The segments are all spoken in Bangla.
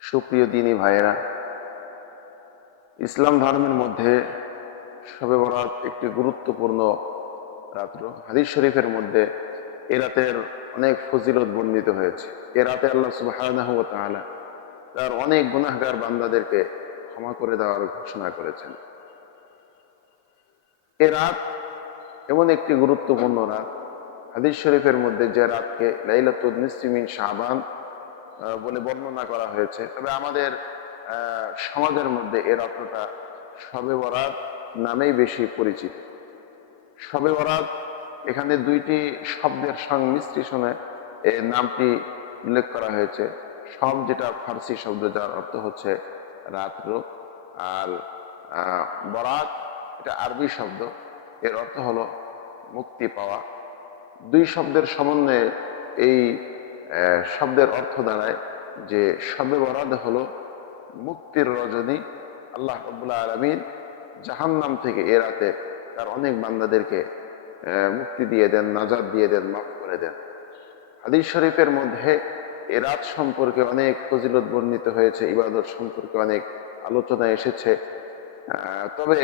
সুপ্রিয় দিনী ভাইয়েরা, ইসলাম ধর্মের মধ্যে বরাত একটি গুরুত্বপূর্ণ রাত্র। হাদিস শরীফের মধ্যে এ রাতের অনেক ফজিলত বর্ণিত হয়েছে। এ রাতে আল্লাহ তাআলা তার অনেক গুনাহগার বান্দাদেরকে ক্ষমা করে দেওয়ার ঘোষণা করেছেন। এ রাত এমন একটি গুরুত্বপূর্ণ রাত হাদিস শরীফের মধ্যে যে রাতকে লাইলাতুল নিসমিন আহ, বলে বর্ণনা করা হয়েছে। তবে আমাদের সমাজের মধ্যে এ রাত্রটা শবে বরাত নামেই বেশি পরিচিত। শবে বরাত এখানে দুইটি শব্দের সংমিশ্রণে এর নামটি উল্লেখ করা হয়েছে। সব যেটা ফার্সি শব্দ যার অর্থ হচ্ছে রাত্র। আর বরাত এটা আরবি শব্দ। এর অর্থ হলো মুক্তি পাওয়া। দুই শব্দের সমন্বয়ে এই শব্দের অর্থ দাঁড়ায় যে শবে বরাদ হলো মুক্তির রজনী। আল্লাহ রবুল্লাহ আলমিন জাহান্নাম থেকে এ রাতে তার অনেক বান্দাদেরকে মুক্তি দিয়ে দেন নাজাদ দিয়ে দেন, মাফ করে দেন। হাদিস শরীফের মধ্যে এ রাত সম্পর্কে অনেক ফজিলত বর্ণিত হয়েছে, ইবাদত সম্পর্কে অনেক আলোচনা এসেছে। তবে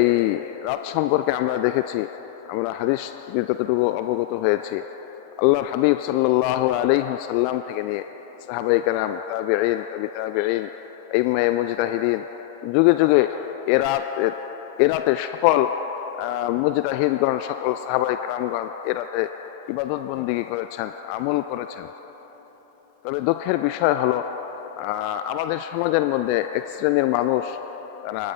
এই রাত সম্পর্কে আমরা দেখেছি আমরা হাদিস যতটুকু অবগত হয়েছি আল্লাহর হাবিব সাল্লাহ আলাইহি সাল্লাম থেকে নিয়ে সাহাবাই কালাম তাবি তাবিঈন ইম্মায়ে মুজতাহিদিন যুগে যুগে এ এরাতে সকল আহ, মুজতাহিদগণ সকল সাহাবাই কালামগণ এ রাতে ইবাদত বন্দিগি করেছেন আমল করেছেন। তবে দুঃখের বিষয় হলো আমাদের সমাজের মধ্যে এক শ্রেণির মানুষ তারা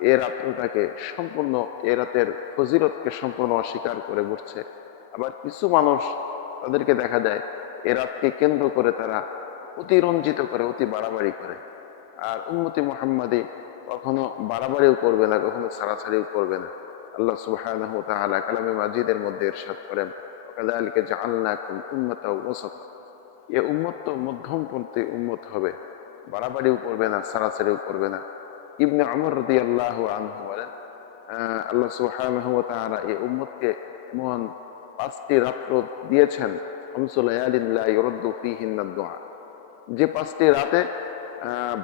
এ রাত্রটাকে সম্পূর্ণ, এ রাতের ফজিরতকে সম্পূর্ণ অস্বীকার করে বসছে। আবার কিছু মানুষ তাদেরকে দেখা যায় এ রাতকে কেন্দ্র করে তারা অতিরঞ্জিত করে, অতি বাড়াবাড়ি করে। আর উম্মতি মোহাম্মদী কখনো বাড়াবাড়িও করবে না, কখনো ছাড়াছাড়িও করবে না। আল্লাহ সুবহানাহু ওয়া তাআলা কালামে মাজিদের মধ্যে ইরশাদ করেন কাযালিকা জাআলনাকুম উম্মাতাও ওয়াসাতা। এ উম্মত তো মধ্যমপন্থী উম্মত হবে, বাড়াবাড়িও করবে না সারাসারিও করবে না। ইবনে আমর রদি আল্লাহ আনহু বলেন আল্লাহ সুবহানাহু ওয়া তাআলা এই উম্মতকে এমন পাঁচটি রাত্র দিয়েছেন। যে পাঁচটি রাতে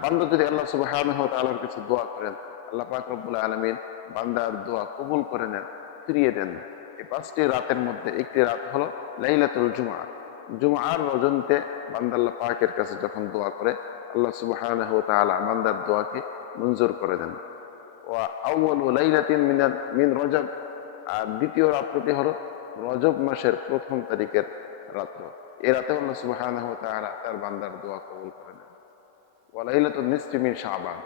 বান্দা যদি আল্লাহ সুবহানাহু ওয়া তাআলার কাছে দোয়া করেন, আল্লাহ পাক রব্বুল আলামিন বান্দার দোয়া কবুল করে নেন, ফিরিয়ে দেন। এই পাঁচটি রাতের মধ্যে একটি রাত হলো লাইলাতুল জুমআ। জুমআর রজনীতে বান্দা আল্লাহ পাকের কাছে যখন দোয়া করে, আল্লাহ সুবহানাহু তাআলা বান্দার দোয়াকে মঞ্জুর করে দেন। ওয়া আউয়ালু লাইলাতিন মিনাল মিন রজব। আর দ্বিতীয় রাত্রটি হলো রজব মাসের প্রথম তারিখের রাত্র। এ রাতে সুবহানাহু ওয়া তাআলা তার বান্দার দোয়া কবুল করে নেন ওয়া লাইলাতুন নিসফি মিন শাবান।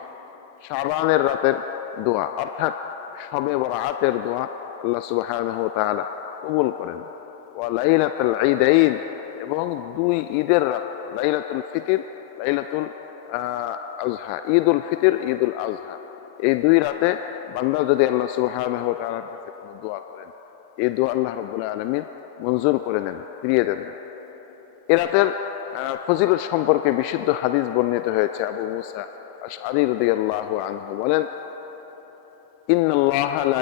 শাবানের রাতের দোয়া, অর্থাৎ শবে বরাতের দোয়া আল্লাহ সুবহানাহু ওয়া তাআলা কবুল করেন। লাইলাতুল ঈদাইন এবং দুই ঈদের রাত, লাইলাতুল ফিতর, লাইলাতুল আজহা ঈদ উল ফিতির ঈদ উল আজহা এই দুই রাতে বান্দা যদি আল্লাহ সুবাহ কাছে কোনো দোয়া করেন, এই দোয়া আল্লাহ রবুল্লাহ আলমিন মঞ্জুর করে নেন ফিরিয়ে দেন। এ রাতের ফজিলত সম্পর্কে বিশুদ্ধ হাদিস বর্ণিত হয়েছে আবু মুসা আশআরি আনহু বলেন, ইন্নাল্লাহা লা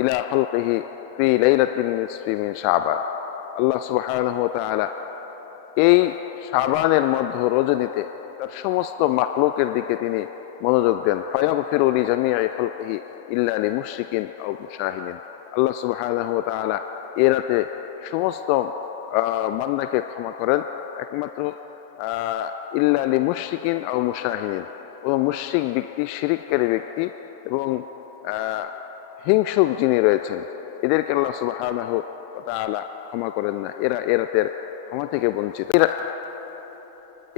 ইলা খালকিহি ফি লাইলাতিন নিসফি মিন শাবান। আল্লাহ সুবহানাহু ওয়া তাআলা এই শাবানের মধ্য রজনীতে তার সমস্ত মাখলুকের দিকে তিনি মনোযোগ দেন। ফায়াগফিরু লি জামিই খালকিহি ইল্লা লিমুশরিকিন আও মুশাহিদিন। আল্লাহ রাতে সমস্ত আহ, বান্দাকে ক্ষমা করেন। একমাত্র ইল্লা লিমুশরিকিন আও মুশাহিদিন। কোন মুশরিক ব্যক্তি শিরিককারী ব্যক্তি এবং হিংসুক যিনি রয়েছেন এদেরকে আল্লাহ তাআলা ক্ষমা করেন না। এরা এ রাতের ক্ষমা থেকে বঞ্চিত। এরা-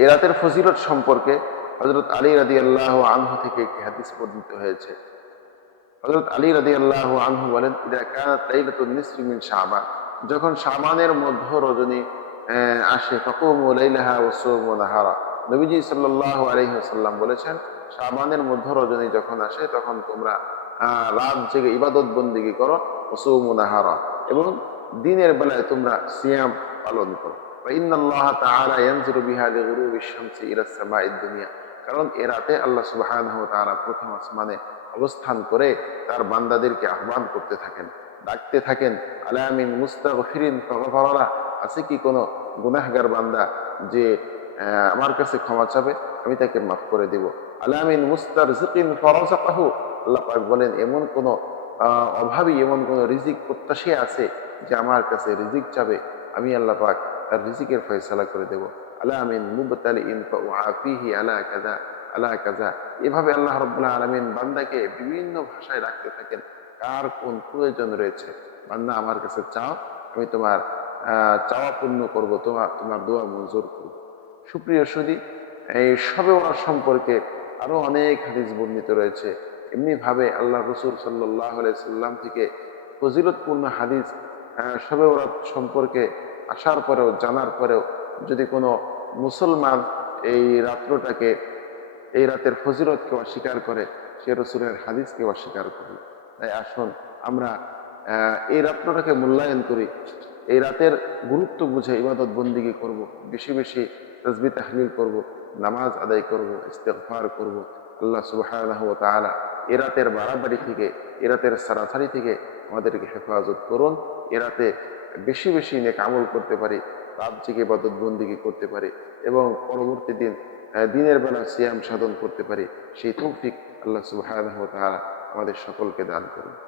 এ রাতের ফজিলত সম্পর্কে হজরত আলী রাদি আল্লাহ আনহু থেকে একটি হাদিস বর্ণিত হয়েছে। হজরত আলী রাদি আল্লাহ আনহু বলেন, ইদা কানাত যখন শাবানের মধ্য রজনী আসে, ফাকুমু লাইলাহা ওয়া নবীজি সাল্লাল্লাহু আলাইহি ওয়াসাল্লাম বলেছেন, শাবানের মধ্য রজনী যখন আসে, তখন তোমরা রাত জেগে ইবাদত বন্দিগি করো, ওয়া সুমু নাহারা। এবং দিনের বেলায় তোমরা সিয়াম পালন করো। কারণ এ রাতে আল্লাহ সুবাহ প্রথম আসমানে অবস্থান করে তার বান্দাদেরকে আহ্বান করতে থাকেন, ডাকতে থাকেন আলামিন মুস্তাফিরিন আছে কি কোনো গুনাহগার বান্দা যে আমার কাছে ক্ষমা চাবে? আমি তাকে মাফ করে দেব। আলামিন মুস্তার জিকিন ফরজাকাহু আল্লাহ পাক বলেন, এমন কোনো অভাবী, এমন কোনো রিজিক প্রত্যাশী আছে যে আমার কাছে রিজিক চাবে? আমি আল্লাহ পাক তার রিজিকের ফয়সালা করে দেব। আলামিন মুবতালি ইন আলা কাযা আলা কাযা। এভাবে আল্লাহ রাব্বুল আলামিন বান্দাকে বিভিন্ন ভাষায় রাখতে থাকেন। কার কোন প্রয়োজন রয়েছে? বান্দা আমার কাছে চাও, আমি তোমার চাওয়া পূর্ণ করব তোমার তোমার দোয়া মঞ্জুর করব। সুপ্রিয় সুদী, এই সবে ওনার সম্পর্কে আরও অনেক হাদিস বর্ণিত রয়েছে। এমনি ভাবে আল্লাহ রসুল সাল্লাহ সাল্লাম থেকে ফজিলতপূর্ণ হাদিস শবে ওরাত সম্পর্কে আসার পরেও, জানার পরেও যদি কোনো মুসলমান এই রাত্রটাকে, এই রাতের ফজিলতকে অস্বীকার করে, সে রসুলের হাদিসকে অস্বীকার করে। তাই আসুন আমরা এই রাত্রটাকে মূল্যায়ন করি। এই রাতের গুরুত্ব বুঝে ইবাদত বন্দিগি করব। বেশি বেশি তসবি তাহলিল করব, নামাজ আদায় করব ইস্তেফার করব। আল্লাহ সুবহানাহু ওয়া তাআলা এ রাতের বাড়াবাড়ি থেকে, এ রাতের সারাসারি থেকে আমাদেরকে হেফাজত করুন। এ রাতে বেশি বেশি নেক আমল করতে পারি জেগে ইবাদত করতে পারি এবং পরবর্তী দিন দিনের বেলা সিয়াম সাধন করতে পারি, সেই তৌফিক আল্লাহ সুবাহ আমাদের সকলকে দান করুন।